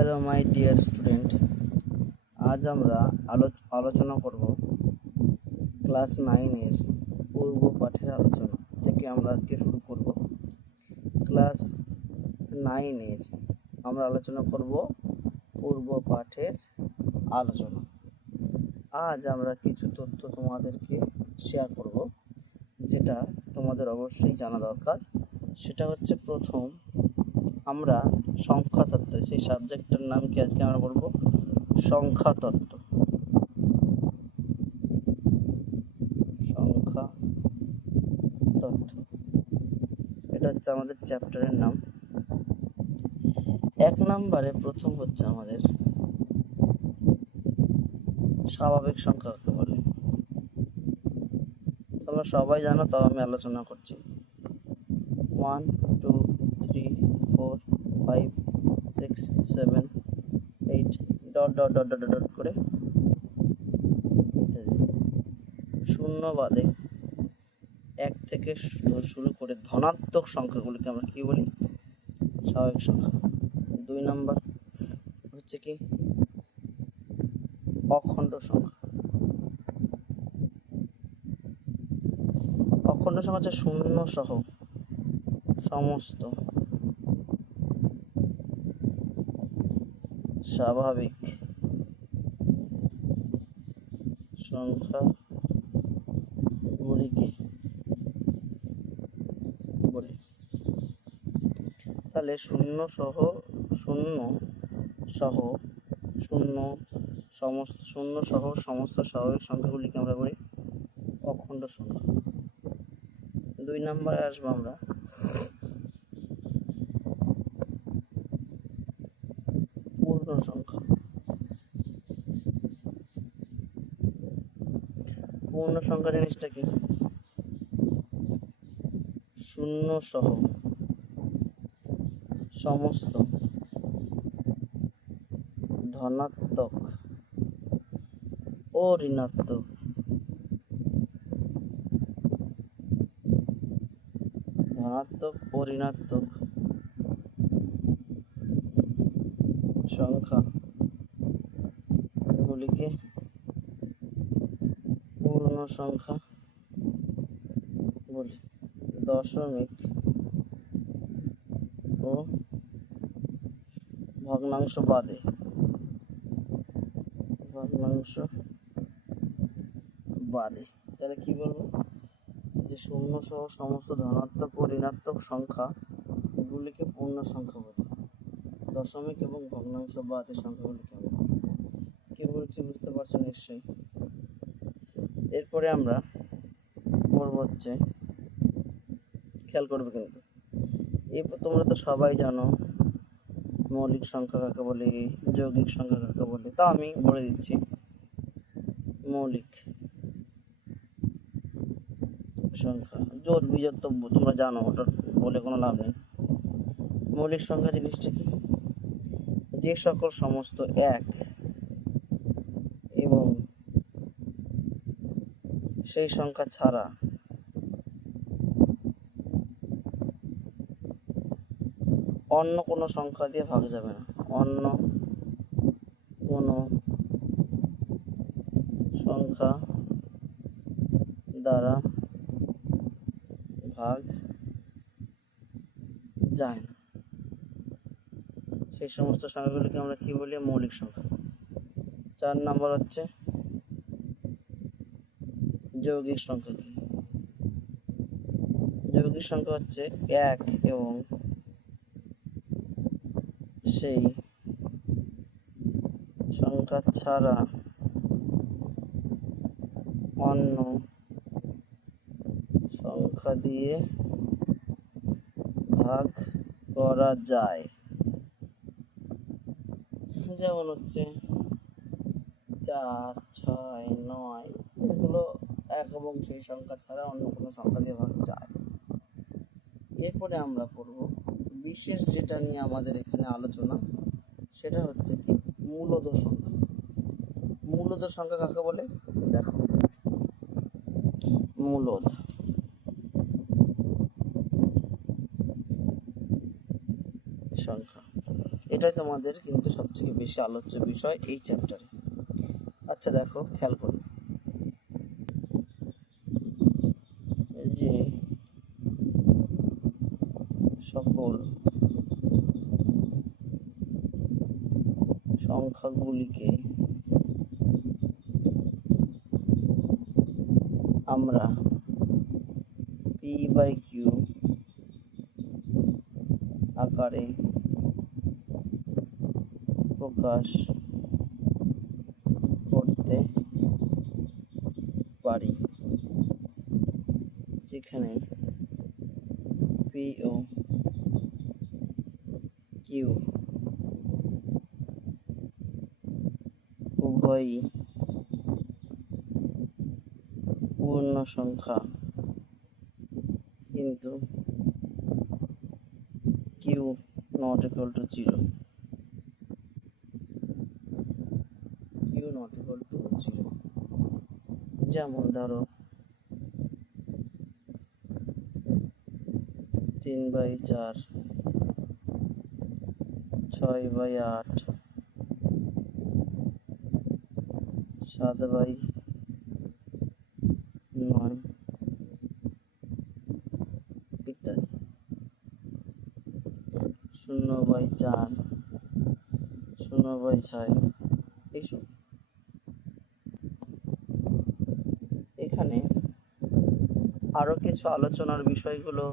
Hello my dear student, আজ আমরা আলোচনা করব ক্লাস 9-এর পূর্ব পাঠের আলোচনা থেকে আমরা আজকে শুরু করব। ক্লাস 9-এর আমরা আলোচনা করব পূর্ব পাঠের আলোচনা। আজ আমরা কিছু তথ্য তোমাদেরকে শেয়ার করব, যেটা তোমাদের অবশ্যই জানা দরকার। সেটা হচ্ছে, প্রথম আমরা সংখ্যাতত্ত্ব, সেই সাবজেক্টটার নাম কি আজকে আমরা বলবো সংখ্যাতত্ত্ব। সংখ্যাতত্ত্ব এটা হচ্ছে আমাদের চ্যাপ্টারের নাম। 1 নম্বরে প্রথম হচ্ছে আমাদের স্বাভাবিক সংখ্যা কাকে বলে। তোমরা সবাই জানো, তাও আমি আলোচনা করছি। 1 2 3 4 5 6 7 8 dot dot dot dot dot করে শূন্য বাদে 1 থেকে শুরু করে ধনাত্মক সংখ্যাগুলিকে আমরা কি বলি? স্বাভাবিক সংখ্যা। 2 নম্বর হচ্ছে কি? অখণ্ড সংখ্যা। অখণ্ড সংখ্যা হচ্ছে শূন্য সহ সমস্ত স্বাভাবিক সংখ্যাগুলিকে বলি। তাহলে শূন্য সহ সমস্ত স্বাভাবিক সংখ্যাগুলিকে আমরা বলি অখণ্ড সংখ্যা। 2 নম্বরে আসবো আমরা পূর্ণ সংখ্যা। পূর্ণ সংখ্যা জিনিসটা কি? শূন্য সহ সমস্ত ধনাত্মক ও ঋণাত্মক সংখ্যাগুলিকে পূর্ণ সংখ্যা বলি। দশমিক ও ভগ্নাংশ বাদে তাহলে কি বলবো? যে শূন্য সহ সমস্ত ধনাত্মক ও ঋণাত্মক সংখ্যাগুলিকে পূর্ণ সংখ্যা বলি। দশমিক এবং ভগ্নাংশ বাদে সংখ্যাগুলিকে আমরা কি বলছি বুঝতে পারছো নিশ্চয়ই। এরপরে আমরা পড়ব হচ্ছে, খেয়াল করবে কিন্তু, এরপর তোমরা তো সবাই জানো মৌলিক সংখ্যা কাকে বলে, যৌগিক সংখ্যা কাকে বলে। তা আমি বলে দিচ্ছি, মৌলিক সংখ্যা জোর বিজোড় তো তোমরা জানো, ওটা বলে কোনো লাভ নেই। মৌলিক সংখ্যা জিনিসটা কি? যে সকল সমস্ত এক এবং সেই সংখ্যা ছাড়া অন্য কোনো সংখ্যা দিয়ে ভাগ যাবে না, অন্য কোনো সংখ্যা দ্বারা ভাগ যায় না, সেই সমস্ত সংখ্যাগুলিকে আমরা কি বলি? মৌলিক সংখ্যা। 4 নম্বর হচ্ছে যৌগিক সংখ্যা। কি যৌগিক সংখ্যা? হচ্ছে এক এবং সেই সংখ্যা ছাড়া অন্য সংখ্যা দিয়ে ভাগ করা যায়। যেমন হচ্ছে 4 6 9, যেগুলো এক এবং সেই সংখ্যা ছাড়া অন্য কোনো সংখ্যা দিয়ে ভাগ যায়। এরপরে আমরা পড়ব বিশেষ যেটা নিয়ে আমাদের এখানে আলোচনা, সেটা হচ্ছে কি? মূলদ সংখ্যা। মূলদ সংখ্যা কাকে বলে? দেখো, মূলদ সংখ্যা এটাই তোমাদের কিন্তু সবথেকে বেশি আলোচ্য বিষয় এই চ্যাপ্টারে। আচ্ছা দেখো, খেয়াল করো যে সকল সংখ্যাগুলিকে আমরা p/q আকারে প্রকাশ করতে পারি, যেখানে p ও q উভয়ই পূর্ণ সংখ্যা, কিন্তু q not equal to 0, q not equal to 0। যেমন ধরো 3/4, 6/8, 7/9 ইত্যাদি, 0/4, 0/6 এইসব। এখানে আরও কিছু আলোচনার বিষয়গুলো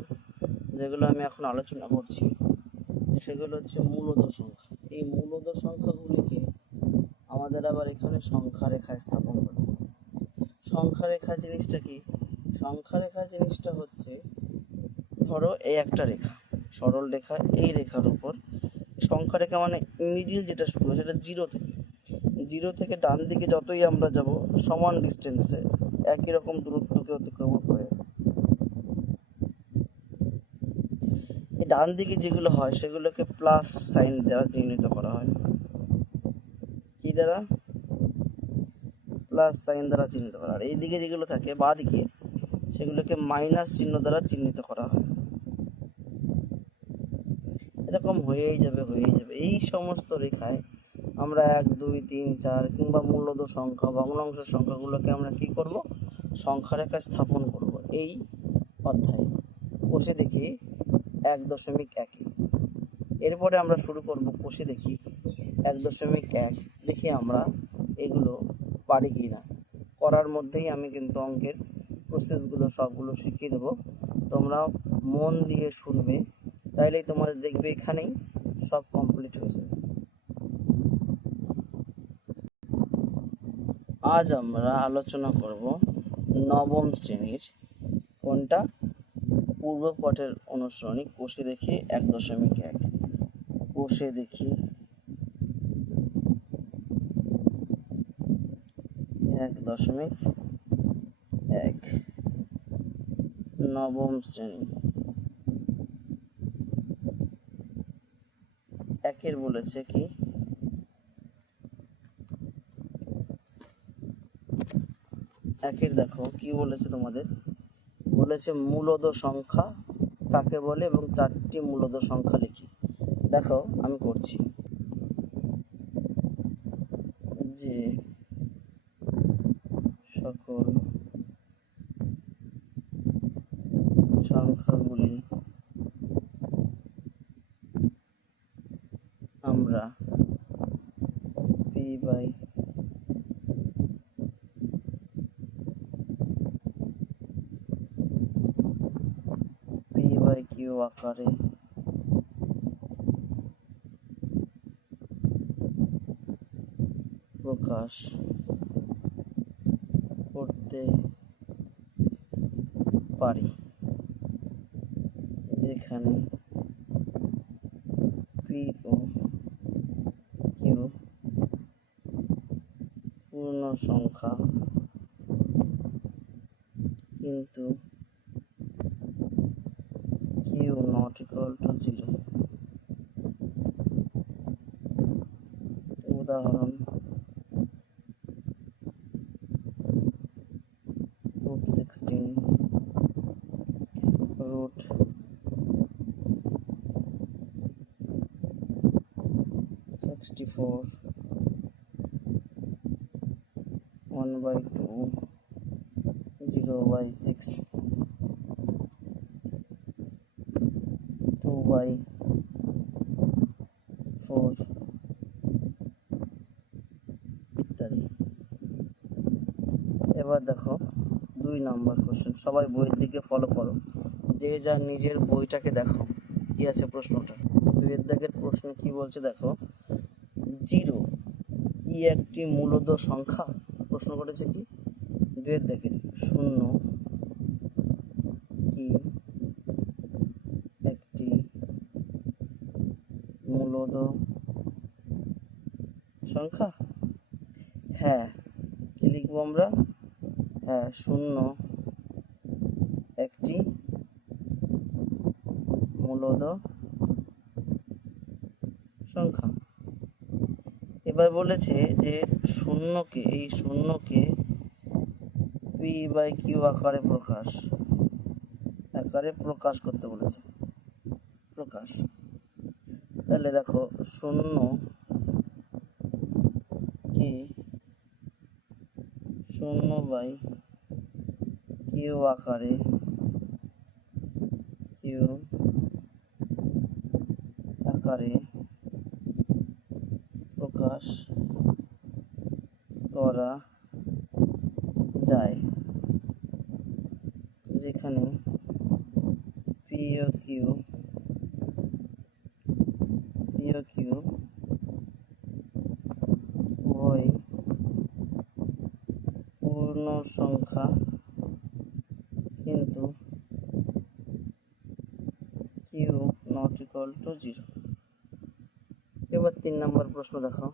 যেগুলো আমি এখন আলোচনা করছি সেগুলো হচ্ছে মূলদ সংখ্যা। এই মূলদ সংখ্যাগুলিকে আমাদের আবার এখানে সংখ্যা রেখায় স্থাপন করতে হবে। সংখ্যা রেখা জিনিসটা কি? সংখ্যা রেখা জিনিসটা হচ্ছে, ধরো এই একটা রেখা, সরল রেখা, এই রেখার উপর সংখ্যা রেখা মানে মিডিল যেটা শুরু হয় সেটা জিরো থেকে ডান দিকে যতই আমরা যাব সমান ডিস্টেন্সে একই রকম দূরত্বকে অতিক্রমণ করে এই ডান দিকে যেগুলো হয় সেগুলোকে প্লাস সাইন দ্বারা চিহ্নিত করা হয়। কি দ্বারা? প্লাস সাইন দ্বারা চিহ্নিত করা হয়। আর এই দিকে যেগুলো থাকে বাঁ দিকে সেগুলোকে মাইনাস চিহ্ন দ্বারা চিহ্নিত করা হয়। এরকম হয়েই যাবে। এই সমস্ত রেখায় আমরা 1, 2, 3, 4 কিংবা মূলদ সংখ্যা, ভগ্নাংশ সংখ্যাগুলোকে আমরা কি করব? সংখ্যা রেখায় স্থাপন করব। এই অধ্যায়ে কষে দেখি 1.1। এরপরে আমরা শুরু করব কষে দেখি 1.1। দেখি আমরা এগুলো পারি কি না। করার মধ্যেই আমি কিন্তু অঙ্কের প্রসেসগুলো সবগুলো শিখিয়ে দেবো, তোমরা মন দিয়ে শুনবে, তাইলেই তোমাদের দেখবে এখানেই সব কমপ্লিট হয়ে যাবে। আজ আমরা আলোচনা করব নবম শ্রেণীর কোনটা? পূর্বপাঠের অনুসরণী কষে দেখি 1.1। কষে দেখি 1.1 নবম শ্রেণী। একের বলেছে কি? একের দেখো কি বলেছে তোমাদের, বলেছে মূলদ সংখ্যা কাকে বলে এবং 4টি মূলদ সংখ্যা লিখি। দেখো আমি করছি, যে সকল সংখ্যাগুলি আমরা p/q আকারে প্রকাশ করতে পারি, যেখানে p ও q পূর্ণ সংখ্যা, কিন্তু q not equal to 0। উদাহরণ √16, √, 64 1/2 0/6 2/4 ইত্যাদি। এবার দেখো 2 নম্বর কোশ্চেন। সবাই বইয়ের দিকে ফলো করো, যে যার নিজের বইটাকে দেখো কি আছে প্রশ্নটা। 2 দাগের প্রশ্ন কি বলছে দেখো, 0 কি একটি মূলদ সংখ্যা? প্রশ্ন করেছে কি 2 দাগের 0 কি একটি মূলদ সংখ্যা? হ্যাঁ, কি লিখবো আমরা? হ্যাঁ, 0 একটি মূলদ সংখ্যা। এবার বলেছে যে শূন্যকে, এই শূন্যকে p/q আকারে প্রকাশ করতে বলেছে, প্রকাশ। তাহলে দেখো 0 কি 0/q আকারে প্রকাশ করা যায়, যেখানে p ও q উভয় পূর্ণ সংখ্যা, কিন্তু q not equal to 0। এবার 3 নম্বর প্রশ্ন দেখো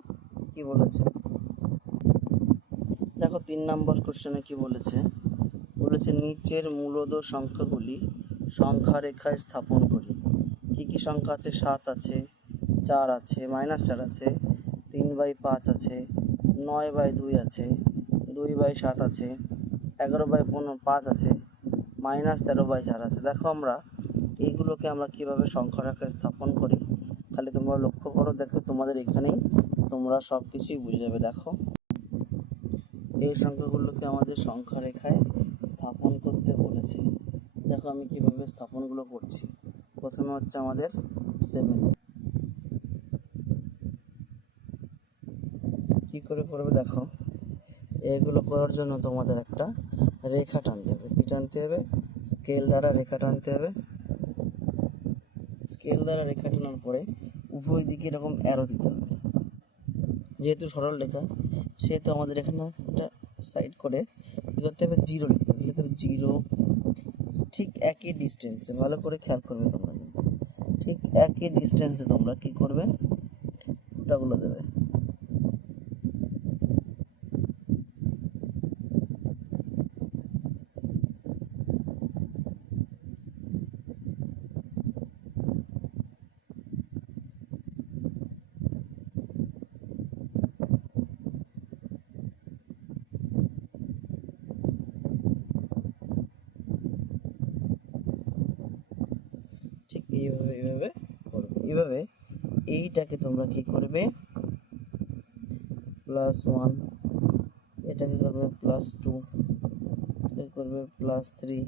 কি বলেছে। দেখো 3 নম্বর কোশ্চেনে কি বলেছে, নিচের মূলদ সংখ্যাগুলি সংখ্যা রেখায় স্থাপন করি। কি কি সংখ্যা আছে? 7 আছে, 4 আছে, -4 আছে, 3/5 আছে, 9/2 আছে, 2/7 আছে, 11/5 আছে, -13/4 আছে। দেখো আমরা এইগুলোকে আমরা কিভাবে সংখ্যা রেখায় স্থাপন করি, খালি তোমরা লক্ষ্য করো। দেখো তোমাদের এখানেই তোমরা সব কিছুই বুঝে যাবে। দেখো এই সংখ্যাগুলোকে আমাদের সংখ্যা রেখায় স্থাপন করতে বলেছে। দেখো আমি কিভাবে স্থাপনগুলো করছি। প্রথমে হচ্ছে আমাদের 7, কি করে করবে দেখো। এগুলো করার জন্য তোমাদের একটা রেখা টানতে হবে। কি টানতে হবে? স্কেল দ্বারা রেখা টানতে হবে। স্কেল দ্বারা রেখা টানার পরে উভয় দিকে এরকম অ্যারো দিতে হবে। যেহেতু সরল রেখা সেহেতু আমাদের এখানে একটা সাইড করে কী করতে হবে? 0 লিখতে হবে। লিখতে হবে 0, ঠিক একই ডিস্টেন্সে। ভালো করে খেয়াল করবে তোমরা, কিন্তু ঠিক একই ডিস্টেন্সে তোমরা কি করবে? ওটাগুলো দেবে। ঠিক এইভাবে করবে। এইভাবে এইটাকে তোমরা কি করবে? +1, এটাকে করবে +2, এটাকে করবে +3,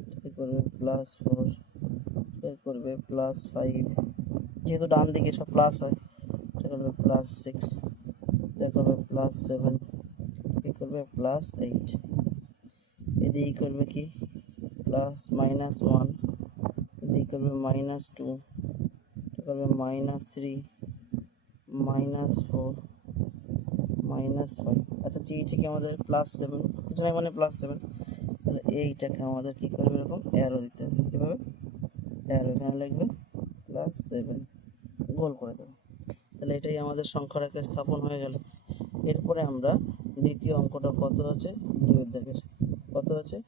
এটাকে করবে +4, এটাকে করবে +5, যেহেতু ডান দিকে সব প্লাস হয়। এটা করবে +6, এটা করবে +7, এটা করবে +8, এদিকে করবে কি +-1, এদিকে করবে -2, এটা করবে -3, -4, -5। আচ্ছা চেয়েছি কি আমাদের +7, এটা মানে +7। তাহলে এইটাকে আমাদের কি করবে? এরকম অ্যারো দিতে হবে। কীভাবে? অ্যারো এখানে লিখবে +7, গোল করে দেবে। তাহলে এটাই আমাদের সংখ্যা রেখায় স্থাপন হয়ে গেল। এরপরে আমরা দ্বিতীয় অঙ্কটা কত আছে? 2 দাগের কত আছে?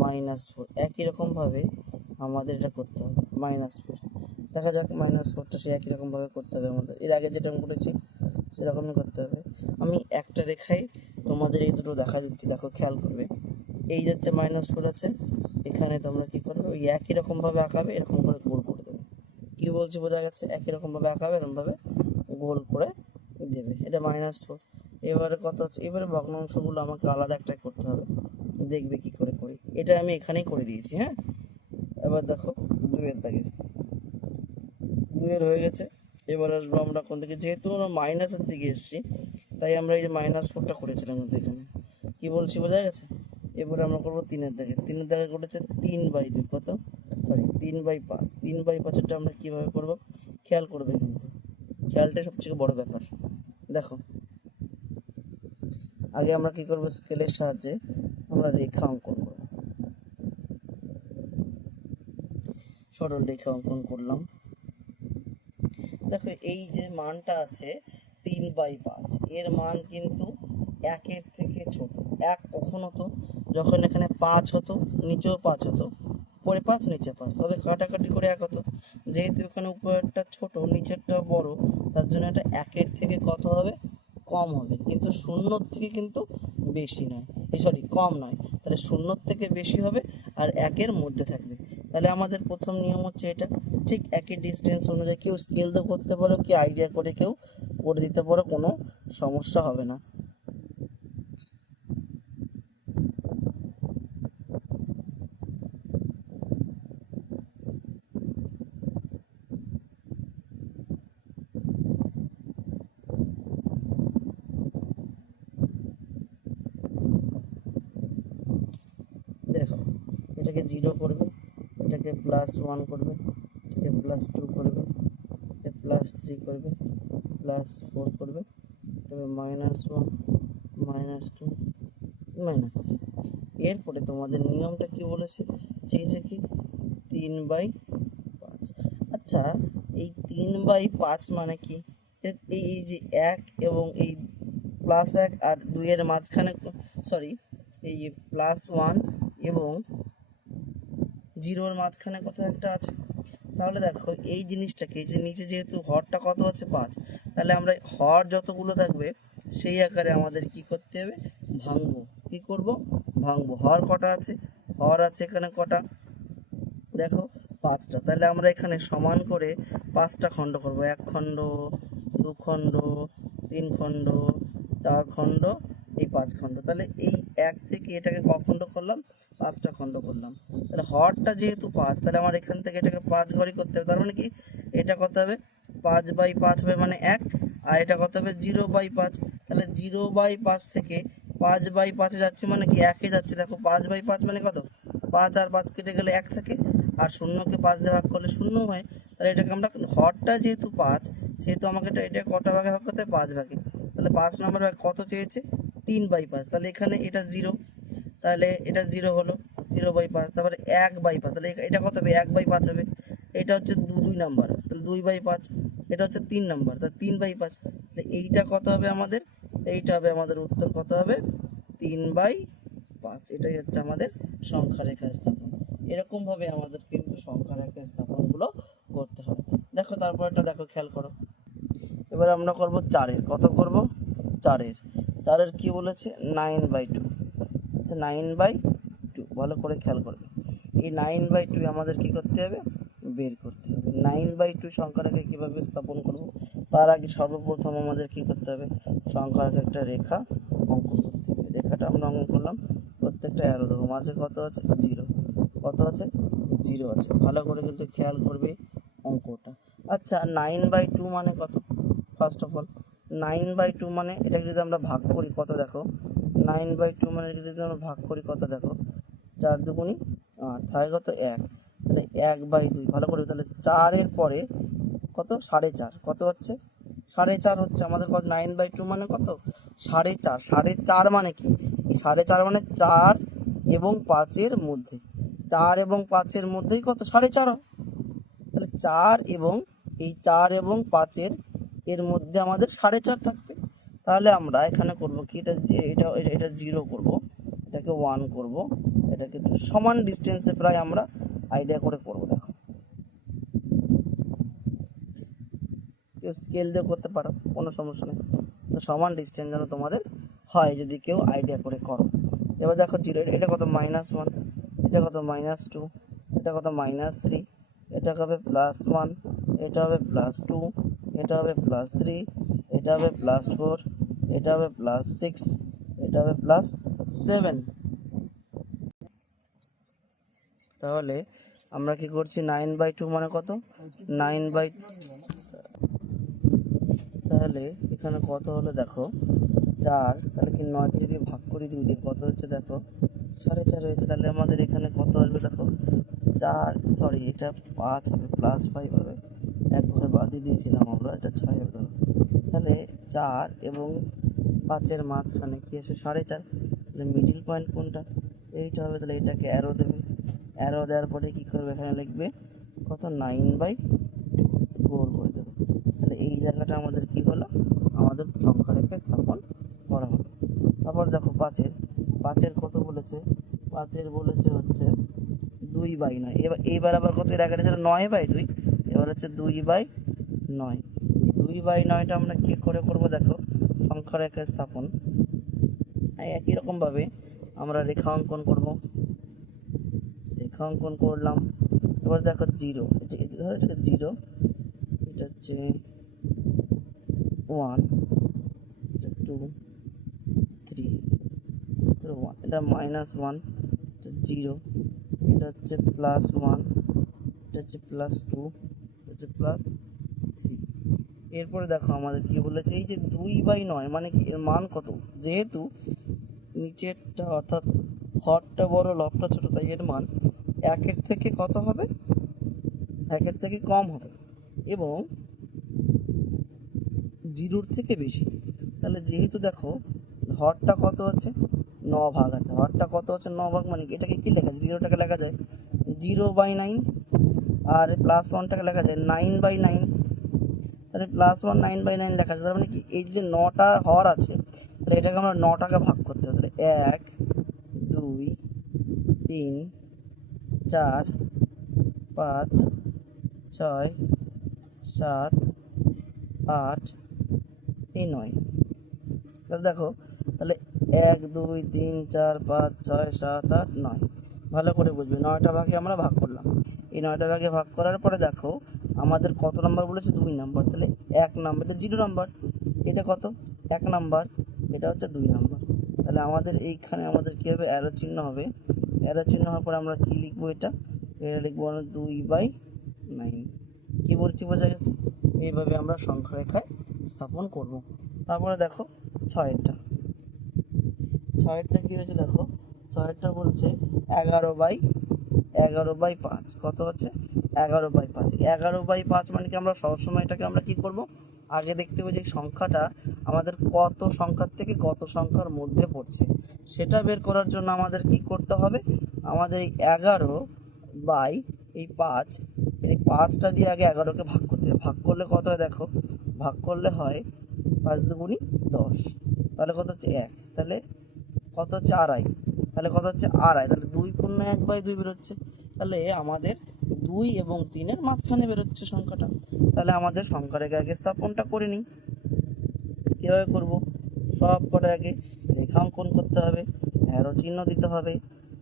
-4। একই রকমভাবে আমাদের এটা করতে হবে -4। দেখা যাক -4টা সেই একই রকমভাবে করতে হবে আমাদের। এর আগে যেটা আমি করেছি সেরকমই করতে হবে। আমি একটা রেখায় তোমাদের এই দুটো দেখা দিচ্ছি, দেখো খেয়াল করবে। এই যাচ্ছে -4 আছে, এখানে তোমরা কি করবে? ওই একই রকমভাবে আঁকাবে, এরকম করে গোল করে দেবে। কি বলছি বোঝা গেছে? একই রকমভাবে আঁকাবে, এরকমভাবে গোল করে দেবে। এটা -4। এবারে কত হচ্ছে, এবারে ভগ্নাংশগুলো আমাকে আলাদা একটা করতে হবে, দেখবে কি করে করি। এটা আমি এখানেই করে দিয়েছি। হ্যাঁ, এবার দেখো 2-এর দাগে 2-এর হয়ে গেছে। এবার আসবো আমরা কোন দিকে, যেহেতু আমরা মাইনাসের দিকে এসেছি তাই আমরা এই যে -4টা করেছিলাম কিন্তু এখানে কি বলছি বোঝা গেছে। এবারে আমরা করবো 3-এর দাগে। 3-এর দাগে করেছে 3/2, কত, সরি 3/5। 3/5 আমরা কিভাবে করব খেয়াল করবে, কিন্তু খেয়ালটাই সবথেকে বড় ব্যাপার। দেখো আগে আমরা কি করব, স্কেলের সাহায্যে আমরা রেখা অঙ্কন করব। সরল রেখা অঙ্কন করলাম। দেখো এই যে মানটা আছে 3/5, এর মান কিন্তু 1-এর থেকে ছোট। 1 কখন হতো, যখন এখানে 5 হতো, নিচেও 5 হতো, উপরে 5 নিচে 5, তবে কাটাকাটি করে 1 হতো। যেহেতু এখানে উপরেরটা ছোট নিচেরটা বড়, তার জন্য এটা 1-এর থেকে কত হবে, কম হবে, কিন্তু 0-র থেকে কিন্তু বেশি নয়, সরি কম নয়। তাহলে 0-র থেকে বেশি হবে আর 1-এর মধ্যে থাকবে। তাহলে আমাদের প্রথম নিয়ম হচ্ছে এটা। ঠিক একই ডিস্টেন্স অনুযায়ী কেউ স্কেল দিয়ে করতে পারো, কি আইডিয়া করে কেউ করে দিতে পারো, কোনো সমস্যা হবে না। দেখো এটাকে 0 করবে, এটাকে +1 করবে, এটাকে +2 করবে, এটা +3 করবে, +4 করবে, তবে -1, -2, -3। এরপরে তোমাদের নিয়মটা কি বলেছে, চেয়েছে কি 3/5। আচ্ছা, এই 3/5 মানে কি, এই যে 1 এবং এই +1 আর 2-এর মাঝখানে, সরি এই +1 এবং 0-র মাঝখানে কত একটা আছে। তাহলে দেখো এই জিনিসটাকে, যে নিচে যেহেতু হরটা কত আছে 5, তাহলে আমরা হর যতগুলো থাকবে সেই আকারে আমাদের কি করতে হবে, ভাঙবো। কি করব, ভাঙবো। হর কটা আছে, হর আছে এখানে কটা, দেখো 5টা। তাহলে আমরা এখানে সমান করে 5টা খণ্ড করব, 1 খণ্ড, 2 খণ্ড, 3 খণ্ড, 4 খণ্ড, এই 5 খণ্ড। তাহলে এই 1 থেকে এটাকে ক খণ্ড করলাম, 5টা খণ্ড করলাম। তাহলে হরটা যেহেতু 5, তাহলে আমার এখান থেকে এটাকে 5 ঘরই করতে হবে। তার মানে কি, এটা কত হবে, 5/5 হবে মানে 1, আর এটা কত হবে 0/5। তাহলে 0/5 থেকে 5/5 যাচ্ছে মানে কি 1-এ যাচ্ছে। দেখো 5/5 মানে কত, 5 আর 5 কেটে গেলে 1 থাকে, আর 0-কে 5 দিয়ে ভাগ করলে 0 হয়। তাহলে এটাকে আমরা, হরটা যেহেতু 5, সেহেতু আমাকে এটা কটা ভাগে ভাগ করতে হবে, 5 ভাগে। তাহলে 5 নম্বর ভাগ কত চেয়েছে, 3/5। তাহলে এখানে এটা 0, তাহলে এটা 0 হলো, 0/5। তারপরে 1/5, তাহলে এটা কত হবে, 1/5 হবে। এটা হচ্ছে 2 নাম্বার, তাহলে 2/5। এটা হচ্ছে 3 নাম্বার, তাহলে 3/5। তাহলে এইটা কত হবে আমাদের, এইটা হবে আমাদের উত্তর, কত হবে, 3/5। এটাই হচ্ছে আমাদের সংখ্যা রেখা স্থাপন। এরকমভাবে আমাদের কিন্তু সংখ্যা রেখা স্থাপনগুলো করতে হবে। দেখো তারপরটা দেখো, খেয়াল করো। এবার আমরা করব 4-এর, কত করব, 4-এর কি বলেছে, 9/2। আচ্ছা 9/2, ভালো করে খেয়াল করবে। এই 9/2 আমাদের কি করতে হবে, বের করতে হবে। 9/2 সংখ্যাটাকে কীভাবে স্থাপন করব, তার আগে সর্বপ্রথম আমাদের কি করতে হবে, সংখ্যাটাকে একটা রেখা অঙ্কন করতে হবে। রেখাটা আমরা অঙ্কন করলাম, প্রত্যেকটা অ্যারো দেবো, মাঝে কত আছে, 0, কত আছে, 0 আছে। ভালো করে কিন্তু খেয়াল করবে অঙ্কটা। আচ্ছা 9/2 মানে কত, ফার্স্ট অফ অল 9/2 মানে এটাকে যদি আমরা ভাগ করি কত, দেখো 9/2 মানে যদি আমরা ভাগ করি কত, দেখো 4 দুগুণি 8, থাকে কত 1, তাহলে 1/2। ভালো করে, তাহলে 4-এর পরে কত, 4.5, কত হচ্ছে 4.5 হচ্ছে আমাদের কত, 9/2 মানে কত, 4.5। 4.5 মানে কি, এই 4.5 মানে 4 এবং 5-এর মধ্যে, 4 এবং 5-এর মধ্যেই কত, 4.5 হয়। তাহলে 4 এবং এই 4 এবং 5-এর এর মধ্যে আমাদের 4.5 থাকবে। তাহলে আমরা এখানে করব কি, এটা 0 করব, এটাকে 1 করব, এটাকে সমান ডিস্টেন্সে প্রায় আমরা আইডিয়া করে করব। দেখো কেউ স্কেল দিয়ে করতে পারো, কোনো সমস্যা নেই, তো সমান ডিস্টেন্স যেন তোমাদের হয় যদি কেউ আইডিয়া করে করো। এবার দেখো 0, এটা কত, -1, এটা কত, -2, এটা কত, -3, এটা হবে +1, এটা হবে +2, এটা হবে +3, এটা হবে +4, এটা হবে +6, এটা হবে +7। তাহলে আমরা কি করছি, 9/2 মানে কত, 9 তাহলে এখানে কত হলো দেখো 4। তাহলে কি 9কে যদি ভাগ করে দিই দিয়ে কত হচ্ছে দেখো 4.5 হয়েছে। তাহলে আমাদের এখানে কত আসবে দেখো 4, সরি এটা 5 হবে, +5 হবে, এক ঘর বাদ দিয়েছিলাম আমরা, এটা 6 হবে। তাহলে 4 এবং 5-এর মাঝখানে কি আসে 4.5। তাহলে মিডিল পয়েন্ট কোনটা, এইটা হবে। তাহলে এটাকে অ্যারো দেবে, অ্যারো দেওয়ার পরে কী করবে, এখানে লিখবে কত 9/4 করে দেবে। তাহলে এই জায়গাটা আমাদের কি হলো, আমাদের সংখ্যা রেখে স্থাপন করা হলো। তারপর দেখো 5-এর কত বলেছে, 5-এর বলেছে হচ্ছে 2/9। এবার আবার কত, এর আগেটা ছিল 9/2, এবার হচ্ছে 2/9। 2/9টা আমরা কী করে করবো দেখো, সংখ্যা রেখা স্থাপন। একই রকমভাবে আমরা রেখা অঙ্কন করব, রেখা অঙ্কন করলাম। এবার দেখো 0, ধরো এটাকে 0, এটা হচ্ছে 1, এটা 2, 3, 1, এটা -1, এটা 0, এটা হচ্ছে +1, এটা হচ্ছে +2, এটা হচ্ছে +3। এরপরে দেখো আমাদের কি বলেছে, এই যে 2/9 মানে কি, এর মান কত, যেহেতু নিচেরটা অর্থাৎ হরটা বড় লবটা ছোট, তাই এর মান 1-এর থেকে কত হবে, 1-এর থেকে কম হবে এবং 0-র থেকে বেশি। তাহলে যেহেতু দেখো হরটা কত আছে, 9 ভাগ আছে, হরটা কত হচ্ছে 9 ভাগ, মানে এটাকে কি লেখা যায়, 0টাকে লেখা যায় 0/9, আর +1টাকে লেখা যায় 9/9। তাহলে +1 9/9 লেখা যায়। তার মানে কি, এই যে 9টা হর আছে, তাহলে এটাকে আমরা 9টাকে ভাগ করতে হবে। তাহলে 1, 2, 3, 4, 5, 6, 7, 8, 9। তাহলে দেখো, তাহলে 1, 2, 3, 4, 5, 6, 7, 8, 9। ভালো করে বুঝবে, 9টা ভাগে আমরা ভাগ করলাম। এই 9টা ভাগে ভাগ করার পরে দেখো আমাদের কত নাম্বার বলেছে, 2 নাম্বার। তাহলে 1 নাম্বার, এটা 0 নাম্বার, এটা কত 1 নাম্বার, এটা হচ্ছে 2 নাম্বার। তাহলে আমাদের এইখানে আমাদের কী হবে, অ্যারো চিহ্ন হবে। অ্যারো চিহ্ন হওয়ার পরে আমরা কী লিখবো, এটা লিখবো 2/9। কী বলছি বোঝা গেছে? এইভাবে আমরা সংখ্যা রেখায় স্থাপন করব। তারপরে দেখো 6-এরটা কী হয়েছে দেখো, 6-এরটা বলছে 11/5। কত হচ্ছে 11/5। 11/5 মানে কি, আমরা সবসময় এটাকে আমরা কি করব, আগে দেখতে হবে যে সংখ্যাটা আমাদের কত সংখ্যার থেকে কত সংখ্যার মধ্যে পড়ছে, সেটা বের করার জন্য আমাদের কি করতে হবে, আমাদের এই 11/5, এই 5টা দিয়ে আগে 11কে ভাগ করতে হবে। ভাগ করলে কত হয় দেখো, ভাগ করলে হয় 5 দুগুণি 10, তাহলে কত হচ্ছে 1, তাহলে কত হচ্ছে 2.5, তাহলে কত হচ্ছে 2.5, তাহলে 2 পূর্ণ 1/2 বেরোচ্ছে। তাহলে আমাদের 2 এবং 3-এর মাঝখানে বেরোচ্ছে সংখ্যাটা। তাহলে আমাদের সংখ্যা রেখা আগে স্থাপনটা করে নিই। কীভাবে করব, সব কটা আগে রেখা অঙ্কন করতে হবে, অ্যারো চিহ্ন দিতে হবে,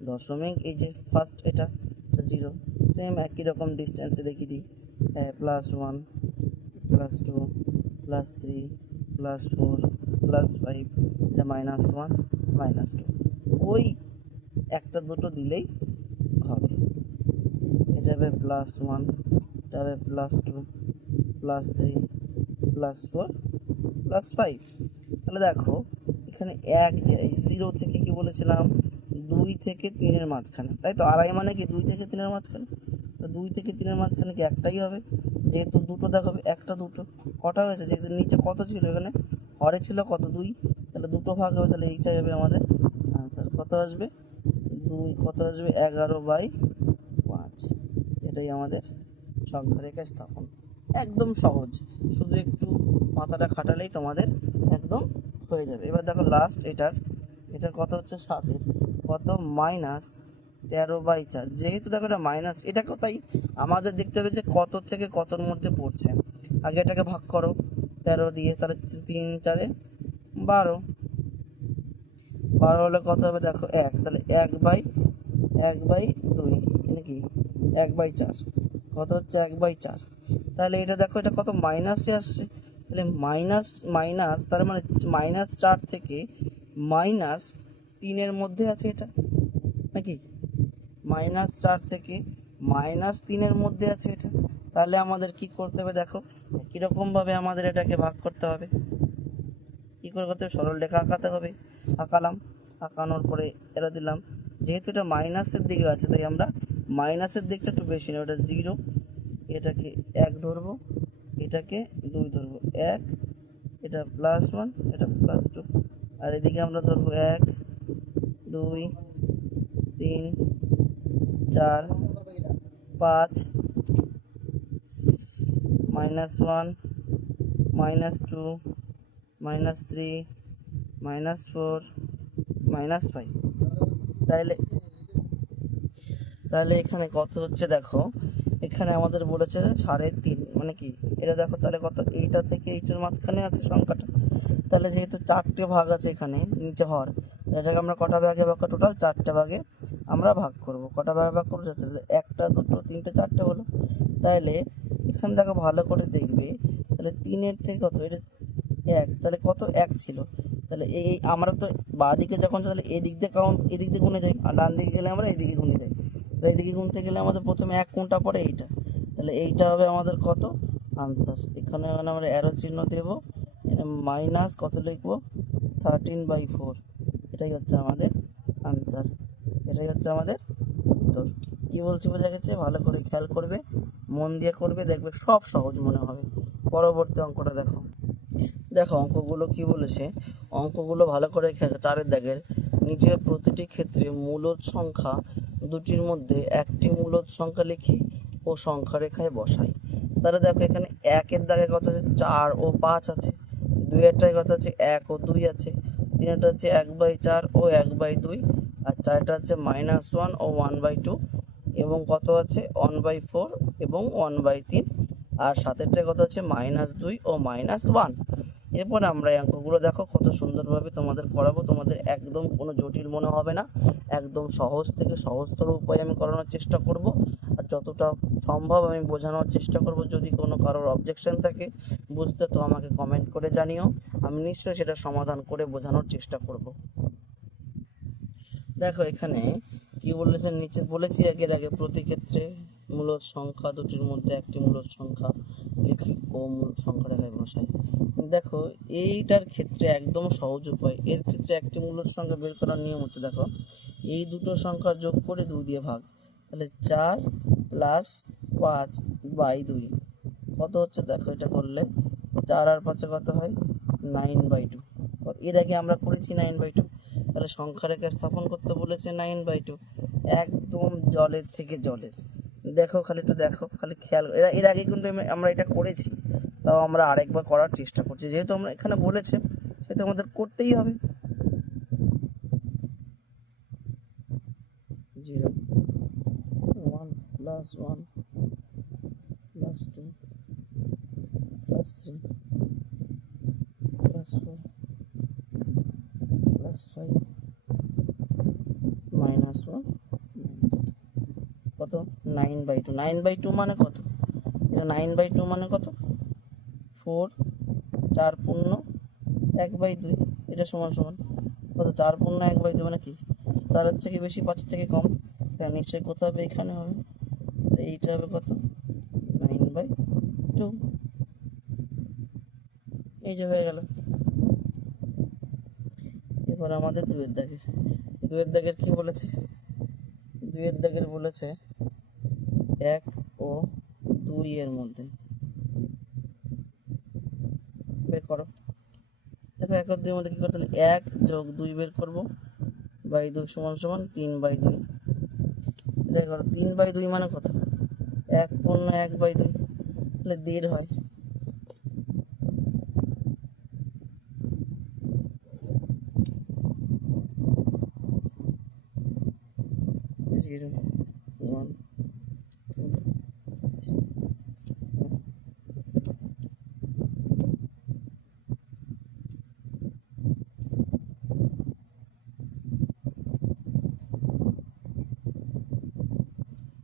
দশমিক, এই যে ফার্স্ট এটা 0, সেম একই রকম ডিস্টেন্সে দেখিয়ে দিই, +1, +2, +3, +4, +5, এটা -1, -2, ওই একটা দুটো দিলেই হবে। এটা হবে +1, এটা হবে +2, +3, +4, +5। তাহলে দেখো এখানে 1, যে 0 থেকে কি বলেছিলাম, 2 থেকে 3-এর মাঝখানে, তাই তো। 2.5 মানে কি 2 থেকে 3-এর মাঝখানে, তো 2 থেকে 3-এর মাঝখানে কি একটাই হবে, যেহেতু দুটো দেখাবে, একটা দুটো কটা হয়েছে, যেহেতু নিচে কত ছিল, এখানে হরে ছিল কত 2, তাহলে দুটো ভাগ হবে, তাহলে এইটাই হবে আমাদের আনসার। কত আসবে 2, কত আসবে 11/5, এটাই আমাদের সংখ্যা রেখা স্থাপন। একদম সহজ, শুধু একটু মাথাটা খাটালেই তোমাদের একদম হয়ে যাবে। এবার দেখো লাস্ট এটার কত হচ্ছে 7-এর কত, -13/4। যেহেতু দেখো এটা মাইনাস, এটাকেও তাই আমাদের দেখতে হবে যে কত থেকে কতর মধ্যে পড়ছে। আগে এটাকে ভাগ করো 13 দিয়ে, তাহলে 3, 4, 12, 12 হলে কত হবে দেখো 1, তাহলে 1/2 নাকি 1/4, কত হচ্ছে 1/4। তাহলে এটা দেখো, এটা কত মাইনাসে আসছে, তাহলে মাইনাস মাইনাস, তার মানে -4 থেকে -3 মধ্যে আছে এটা নাকি, -4 থেকে -3 মধ্যে আছে এটা। তাহলে আমাদের কি করতে হবে দেখো, কীরকমভাবে আমাদের এটাকে ভাগ করতে হবে, কী করে করতে হবে, সরল রেখা আঁকাতে হবে। আঁকালাম, আঁকানোর পরে এটা দিলাম, যেহেতু এটা মাইনাসের দিকে আছে তাই আমরা মাইনাসের দিকটা একটু বেশি নেব, এটা 0, এটাকে 1 ধরবো, এটাকে 2 ধরবো, 1, এটা +1, এটা +2, আর এদিকে আমরা ধরবো 1, 2, 3, 4, 5, -1, -2, -3, -4, -5। তাহলে তাহলে এখানে কত হচ্ছে দেখো, এখানে আমাদের বলেছে 3.5, মানে কি এটা দেখো, তাহলে কত, এইটা থেকে এইটার মাঝখানে আছে সংখ্যাটা। তাহলে যেহেতু 4টে ভাগ আছে এখানে নিচে হর, এটাকে আমরা কটা ভাগে ভাগ করব, টোটাল 4টে ভাগে আমরা ভাগ করব। কটা ভাগে ভাগ করবো, 1টা 2টো 3টে 4টে হলো। তাহলে এখানে দেখো ভালো করে দেখবে, তাহলে 3-এর থেকে কত, এটা 1, তাহলে কত 1 ছিল, তাহলে এই আমরা তো বাঁ দিকে যখন, তাহলে এদিক দিয়ে কাউন্ট, এদিক দিয়ে গুনে যাই, আর ডান দিকে গেলে আমরা এদিকে গুনে যাই। তাহলে এদিকে গুনতে গেলে আমাদের প্রথমে 1 কোনটা পড়ে, এইটা, তাহলে এইটা হবে আমাদের কত আনসার। এখানে আমরা অ্যারো চিহ্ন দেব, মাইনাস কত লিখবো, 13/4, এটাই হচ্ছে আমাদের আনসার, এটাই হচ্ছে আমাদের উত্তর। কি বলছি বোঝা গেছে? ভালো করে খেয়াল করবে, মন দিয়ে করবে, দেখবে সব সহজ মনে হবে। পরবর্তী অঙ্কটা দেখো, দেখো অঙ্কগুলো কি বলেছে, অঙ্কগুলো ভালো করে খেয়াল, 4-এর দাগের নিচে প্রতিটি ক্ষেত্রে মূলদ সংখ্যা দুটির মধ্যে একটি মূলদ সংখ্যা লিখি ও সংখ্যা রেখায় বসাই। তাহলে দেখো এখানে 1-এর দাগে কত আছে, 4 ও 5 আছে, 2-এরটায় কত আছে, 1 ও 2 আছে, 3-এরটা হচ্ছে 1/4 ও 1/2, আর 4টা হচ্ছে -1 ও 1/2, এবং কত আছে 1/4 এবং 1/3, আর 7-এরটায় কত হচ্ছে -2 ও -1। এরপর আমরা এই অঙ্কগুলো দেখো কত সুন্দরভাবে তোমাদের করাবো, তোমাদের একদম কোনো জটিল মনে হবে না, একদম সহজ থেকে সহজতর উপায়ে আমি করানোর চেষ্টা করব, আর যতটা সম্ভব আমি বোঝানোর চেষ্টা করব। যদি কোনো কারোর অবজেকশন থাকে বুঝতে, তো আমাকে কমেন্ট করে জানিও, আমি নিশ্চয়ই সেটা সমাধান করে বোঝানোর চেষ্টা করব। দেখো এখানে কি বলেছে, নিচে বলেছি এর আগে প্রতি ক্ষেত্রে মূলদ সংখ্যা দুটির মধ্যে একটি মূলদ সংখ্যা লিখি ও মূল সংখ্যা রেখায় বসাই। দেখো এইটার ক্ষেত্রে একদম সহজ উপায়, এর ক্ষেত্রে একটি মূলদ সংখ্যা বের করার নিয়ম হচ্ছে, দেখো এই দুটো সংখ্যা যোগ করে 2 দিয়ে ভাগ, তাহলে 4 + 5/2 কত হচ্ছে, দেখো এটা করলে 4 আর 5 কত হয়, 9/2। এর আগে আমরা করেছি 9/2, তাহলে সংখ্যা রেখা স্থাপন করতে বলেছে 9/2, একদম জলের থেকে জলের। দেখো খালি একটু দেখো, খালি খেয়াল, এর আগে কিন্তু আমরা এটা করেছি, তাও আমরা আরেকবার করার চেষ্টা করছি, যেহেতু আমরা এখানে বলেছে সেহেতু আমাদের করতেই হবে। 0, 1 + 1 + 2 + 3 + 4 + 5 -1 -2, কত 9/2। 9/2 মানে কত, এটা 9/2 মানে কত, 4, 4 পূর্ণ 1/2, এটা সমান সমান কত, 4 পূর্ণ 1/2 মানে কি, 4-এর থেকে বেশি 5-এর থেকে কম, এটা নিশ্চয়ই কত হবে, এখানে হবে, এইটা হবে কত, 9/2, এই যে হয়ে গেল। এবার আমাদের 2-এর দাগের কি বলেছে, 2-এর দাগের বলেছে 1 ও 2 এর মধ্যে বের করো। দেখো 1 আর 2 এর মধ্যে কি করতে হলে 1 + 2 বের করবো, 2 = 3/2, এটাই করো। 3/2 মানে কত, 1 পূর্ণ 1/2, তাহলে 1.5 হয়। জিরো, 1, 2, 3,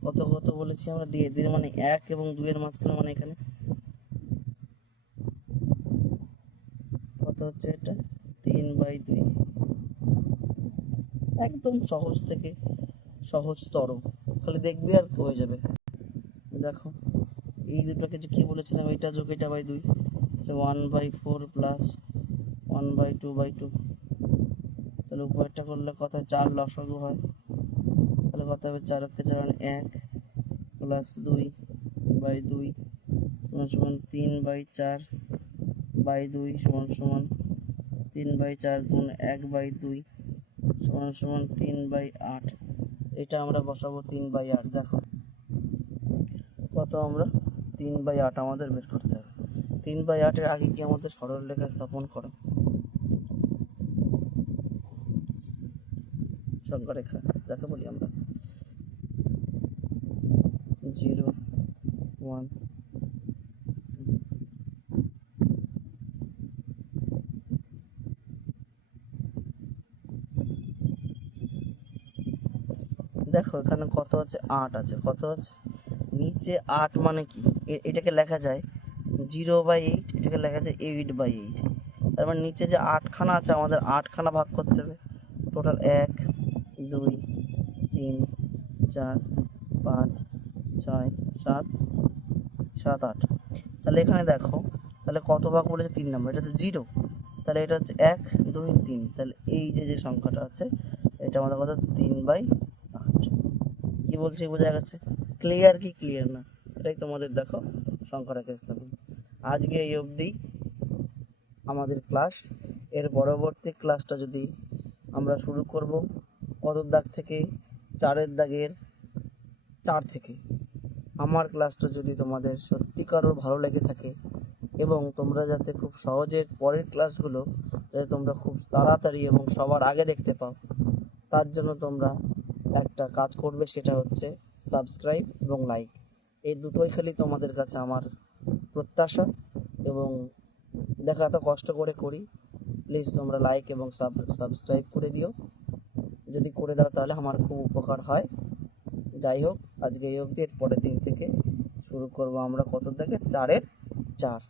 কত বলেছি আমরা দিয়ে দিয়ে মানে 1 এবং 2 এর মাঝখানে মানে এখানে কত হচ্ছে এটা 3/2। একদম সহজ থেকে সহজতর, খালি দেখবি আর হয়ে যাবে। দেখো এই দুটোকে যে কি বলেছিলাম, এটা যোগ এটা বাই 2, তাহলে 1/4 প্লাস 1/2/2, তাহলে উপরেরটা করলে কত 4 লসাগু হয়, তাহলে কত হবে 4 × 4 = 1 প্লাস 2/2 সমান 3/4/2 সমান 3/4 গুণ 1/2 সমান 3/8। এটা আমরা বসাবো 3/8। দেখো কত আমরা 3/8 আমাদের বের করতে হবে। 3/8 এর আগে কি আমাদের সরলরেখা স্থাপন করো, সংখ্যা রেখা যাকে বলি আমরা 0 1 দেখো এখানে কত আছে 8 আছে, কত আছে নিচে 8 মানে কি এটাকে লেখা যায় 0/8, এটাকে লেখা যায় 8/8। তার মানে নিচে যে 8খানা আছে আমাদের 8খানা ভাগ করতে হবে। টোটাল 1 2 3 4 5 6 7 7 8। তাহলে এখানে দেখো তাহলে কত ভাগ বলেছে 3 নম্বর, এটা তো 0, তাহলে এটা হচ্ছে 1 2 3, তাহলে এই যে সংখ্যাটা আছে এটা আমাদের কত 3/8। কি বলছি বোঝা গেছে? ক্লিয়ার কি ক্লিয়ার না, এটাই তোমাদের দেখো সংখ্যাটাকে স্থাপন। আজকে এই অবধি আমাদের ক্লাস। এর পরবর্তী ক্লাসটা যদি আমরা শুরু করব কত দাগ থেকে, 4-এর দাগের 4 থেকে। আমার ক্লাসটা যদি তোমাদের সত্যিকারও ভালো লেগে থাকে এবং তোমরা যাতে খুব সহজে পরের ক্লাসগুলো যাতে তোমরা খুব তাড়াতাড়ি এবং সবার আগে দেখতে পাও, তার জন্য তোমরা একটা কাজ করবে, সেটা হচ্ছে সাবস্ক্রাইব এবং লাইক। এই দুটোই খালি তোমাদের কাছে আমার প্রত্যাশা। এবং দেখা এত কষ্ট করে করি, প্লিজ তোমরা লাইক এবং সাবস্ক্রাইব করে দিও। যদি করে দাও তাহলে আমার খুব উপকার হয়। যাই হোক, আজকে এই অবধি। এর পরের দিন থেকে শুরু করব আমরা কত থেকে 4-এর 4।